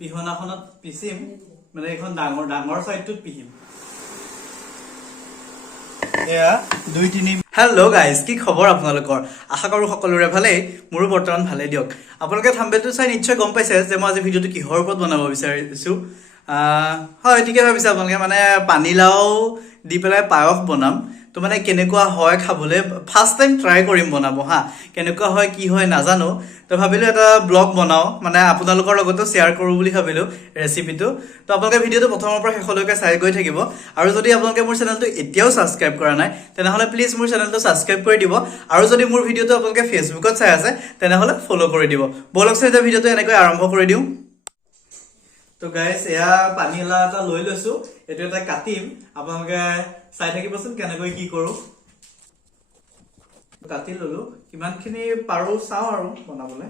পিহনাখনত পিচিম মানে এখন ডাঙৰ ডাঙৰ সাইডটোত পিহিম এয়া 2-3 হেল্ল' গাইজ কি খবৰ আপোনালোকৰ আশা কৰো সকলোৰে ভালেই মোৰো বৰ্তমান ভালেই দিয়ক আপোনালোকে থাম্বনেলটো চাই নিশ্চয় গম পাইছে যে মই আজি ভিডিঅ'টো কিহৰ ওপৰত বনাব বিচাৰিছো হয় ঠিকে ভাবিছে আপোনালোকে মানে পানীলাও দি পেলাই পায়স বনাম তো মানে কেনেকুৱা হয় খাবলৈ ফাৰ্স্ট টাইম ট্ৰাই কৰিম বনাব হা কেনেকুৱা হয় কি হয় নাজানো তো ভাবিলো এটা ব্লগ বনাও মানে আপোনালোকৰ লগতো শেয়াৰ কৰো বুলি ভাবিলো ৰেচিপিটো তো আপোনালোকে ভিডিঅ'টো প্ৰথমৰ পৰা শেষলৈকে চাই গৈ থাকিব আৰু যদি আপোনালোকে মোৰ চেনেলটো এতিয়াও সাবস্ক্ৰাইব কৰা নাই তেনেহলে প্লিজ মোৰ চেনেলটো সাবস্ক্ৰাইব কৰি দিব আৰু যদি মোৰ ভিডিঅ'টো আপোনালোকে ফেচবুকত চাই আছে তেনেহলে ফলো কৰি দিব বলক চাই ভিডিঅ'টো এনেকৈ আৰম্ভ কৰি দিও তো গাইস এয়া পানীলা এটা লৈ লৈছো এটো এটা কাটিম আপোনালোকে চাই থাকিবচোন কেনেকৈ কি কৰো কাটি ললো কিমানখিনি পাৰো চাও আৰু বনাবলৈ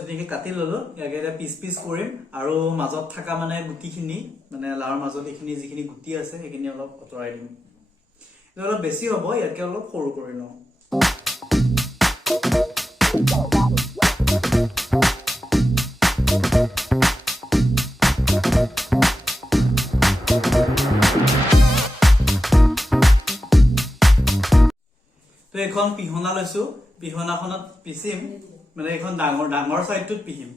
যেনেকৈ কাটি ললো ইয়াকে পিচ পিচ কৰিম আৰু মাজত থকা মানে গুটিখিনি মানে লাউৰ মাজত এইখিনি যিখিনি গুটি আছে সেইখিনি অলপ অতৰাই দিম এটা অলপ বেছি হ'ব ইয়াকে অলপ সৰু কৰি লওঁ তো এখন পিহনা লৈছো পিহনাখনত পিচিম মানে এখন ডাঙৰ ডাঙৰ সাইডটোত পিহিম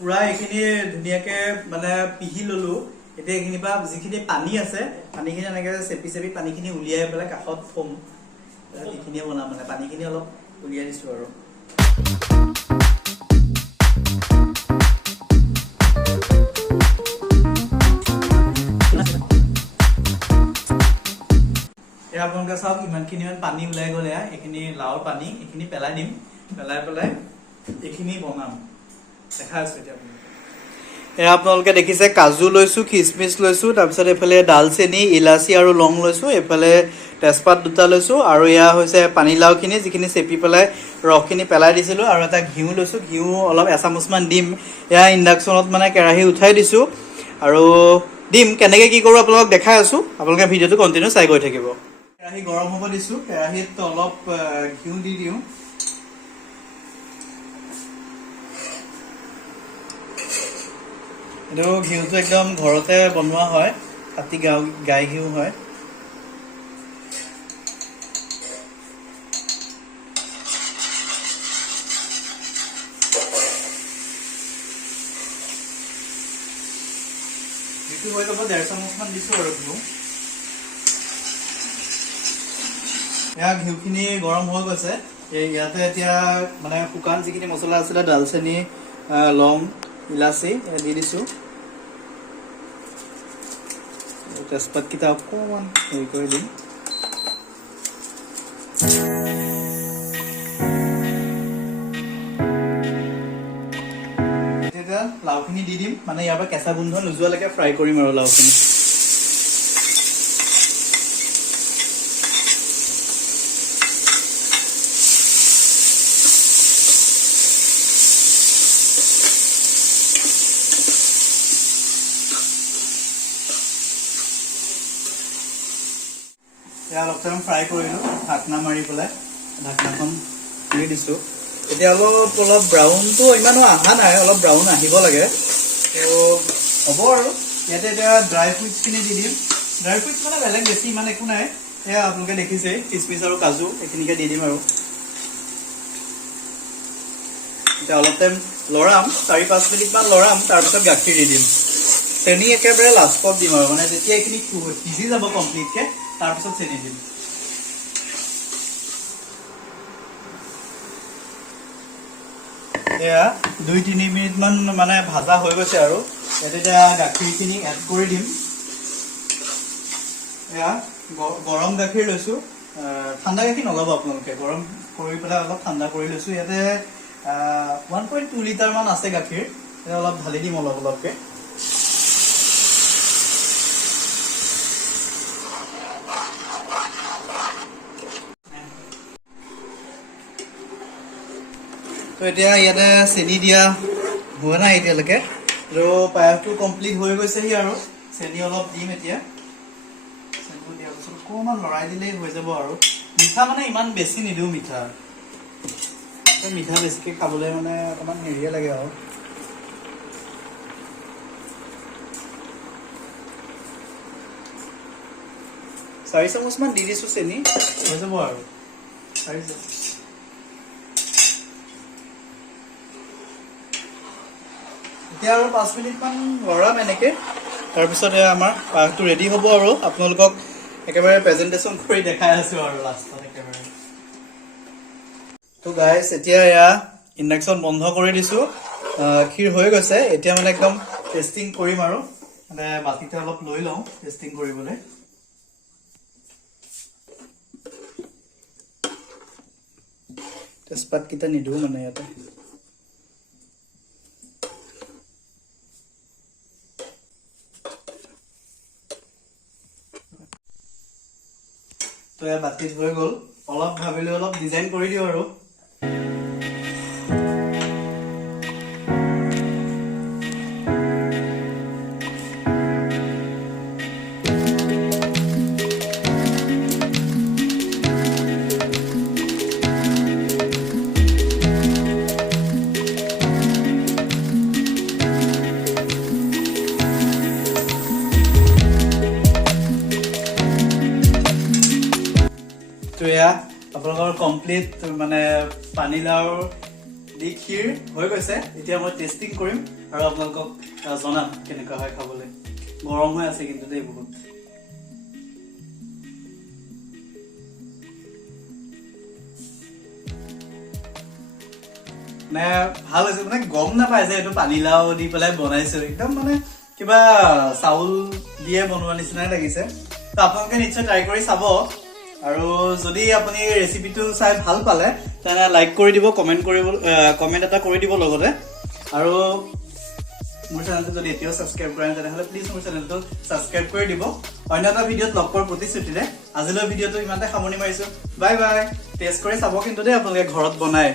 পুৰা এইখিনি ধুনীয়াকে মানে পিহি ললো এতিয়া এইখিনি পা যিখিনি পানী আছে পানীখিনি এনেকে চেপি চেপি পানীখিনি উলিয়াই পেলাই কাষত থম এইখিনিয়ে বনাম মানে পানীখিনি অলপ উলিয়াই দিছো আৰু আপোনালোকে চাওক ইমানখিনি পানী ওলাই গ'লে এইখিনি লাউৰ পানী এইখিনি পেলাই দিম পেলাই পেলাই এইখিনি বনাম দেখা আছে এতিয়া এয়া আপোনালোকে দেখিছে কাজু লৈছো কিচমিচ লৈছো তাৰপিছত এফালে দালচেনি ইলাচি আৰু লং লৈছো এফালে তেজপাত দুটা লৈছো আৰু এয়া হৈছে পানীলাওখিনি যিখিনি চেপি পেলাই ৰসখিনি পেলাই দিছিলো আৰু এটা ঘিউ লৈছো ঘিউ অলপ এচামুচমান দিম এয়া ইণ্ডাকশ্যনত মানে কেৰাহী উঠাই দিছো আৰু দিম কেনেকৈ কি কৰো আপোনালোকক দেখাই আছো আপোনালোকে ভিডিঅ'টো কন্টিনিউ চাই গৈ থাকিব কেৰাহী গৰম হ'ব দিছো কেৰাহীত অলপ ঘিউ দি দিওঁ এইটো ঘিউটো একদম ঘৰতে বনোৱা হয় খাটি গাই ঘিউ হয় ঘিউটো হৈ যাব 1.5 চামুচমান দিছো আৰু ঘিউ এয়া ঘিউখিনি গৰম হৈ গৈছে ইয়াতে এতিয়া মানে শুকান যিখিনি মছলা আছিলে দালচেনি লং ইলাচি দি দিছো তেজপাত কেইটা অকণমান হেৰি কৰি দিম এতিয়া লাউখিনি দি দিম মানে ইয়াৰ পৰা কেঁচা গোন্ধ নোযোৱালৈকে ফ্ৰাই কৰিম আৰু লাউখিনি অলপ টাইম ফ্ৰাই কৰিলো ঢাকনা মাৰি পেলাই ঢাকনাখন খুলি দিছো এতিয়া অলপ ব্ৰাউনটো ইমানো অহা নাই অলপ ব্ৰাউন আহিব লাগে তো হ'ব আৰু ইয়াতে এতিয়া ড্ৰাই ফ্ৰুটছখিনি দি দিম ড্ৰাই ফ্ৰুটছ মানে বেলেগ বেছি ইমান একো নাই এয়া আপোনালোকে দেখিছে কিচমিচ আৰু কাজু এইখিনিকে দি দিম আৰু এতিয়া অলপ টাইম লৰাম 4-5 মিনিটমান লৰাম তাৰপিছত গাখীৰ দি দিম চেনি একেবাৰে লাষ্টত দিম আৰু মানে যেতিয়া এইখিনি সিজি যাব কমপ্লিটকে তাৰপিছত চেনি দিম এয়া 2-3 মিনিটমান মানে ভাজা হৈ গৈছে আৰু এতিয়া গাখীৰখিনি এড কৰি দিম এয়া গৰম গাখীৰ লৈছো ঠাণ্ডা গাখীৰ নল'ব আপোনালোকে গৰম কৰি পেলাই অলপ ঠাণ্ডা কৰি লৈছো ইয়াতে 1.2 লিটাৰ মান আছে গাখীৰ অলপ ঢালি দিম অলপ অলপকে তো এতিয়া ইয়াতে চেনি দিয়া হোৱা নাই এতিয়ালৈকে আৰু পায়সটো কমপ্লিট হৈ গৈছেহি আৰু চেনি অলপ দিম এতিয়া চেনি দিয়াৰ পিছত অকণমান লৰাই দিলেই হৈ যাব আৰু মিঠা মানে ইমান বেছি নিদিওঁ মিঠা মিঠা বেছিকৈ খাবলৈ মানে অকণমান হেৰিয়ে লাগে আৰু 4 চামুচ মান দি দিছো চেনি হৈ যাব আৰু 4 চামুচ এতিয়া আৰু 5 মিনিট মান লৰাম এনেকে তাৰ পিছত আমাৰ পাকটো ৰেডি হ'ব আৰু আপোনালোকক একেবাৰে প্ৰেজেন্টেচন কৰি দেখাই আছো আৰু লাষ্টত একেবাৰে তো গাইস এতিয়া ইন্ডাকশন বন্ধ কৰি দিছো ক্ষীৰ হৈ গৈছে এতিয়া মানে একদম টেস্টিং কৰিম আৰু মানে বাতিতে অলপ লৈ লওঁ টেস্টিং কৰিবলৈ তেজপাত কিটা নিদু মানে ইয়াতে তো বাতিত হৈ গ'ল অলপ ভাবিলো অলপ ডিজাইন কৰি দিও আৰু তো আপোনালোকৰ কমপ্লিট মানে পানীলাও দি ক্ষীৰ হৈ গৈছে এতিয়া মই টেস্টিং কৰিম আৰু আপোনালোকক জনাম কেনেকুৱা হয় খাবলৈ গৰম হৈ আছে কিন্তু দেই বহুত মানে ভাল হৈছে মানে গম নাপায় যে এইটো পানীলাও দি পেলাই বনাইছো একদম মানে কিবা চাউল দিয়ে বনোৱা নিচিনাই লাগিছে তো আপোনালোকে নিশ্চয় ট্ৰাই কৰি চাব আৰু যদি আপুনি ৰেচিপিটো চাই ভাল পালে তেনে লাইক কৰি দিব কমেন্ট এটা কৰি দিব লগতে আৰু মোৰ চেনেলটো যদি এতিয়াও সাবস্ক্ৰাইব কৰা নাই তেনে প্লিজ মোৰ চেনেলটো সাবস্ক্ৰাইব কৰি দিব অন্য এটা ভিডিঅত লগ পোৱাৰ প্ৰতিশ্ৰুতিৰে আজিলৈ ভিডিঅটো ইমানতে সামৰণি মাৰিছো বাই বাই টেষ্ট কৰি চাব কিন্তু দেই আপোনালোকে ঘৰত বনাই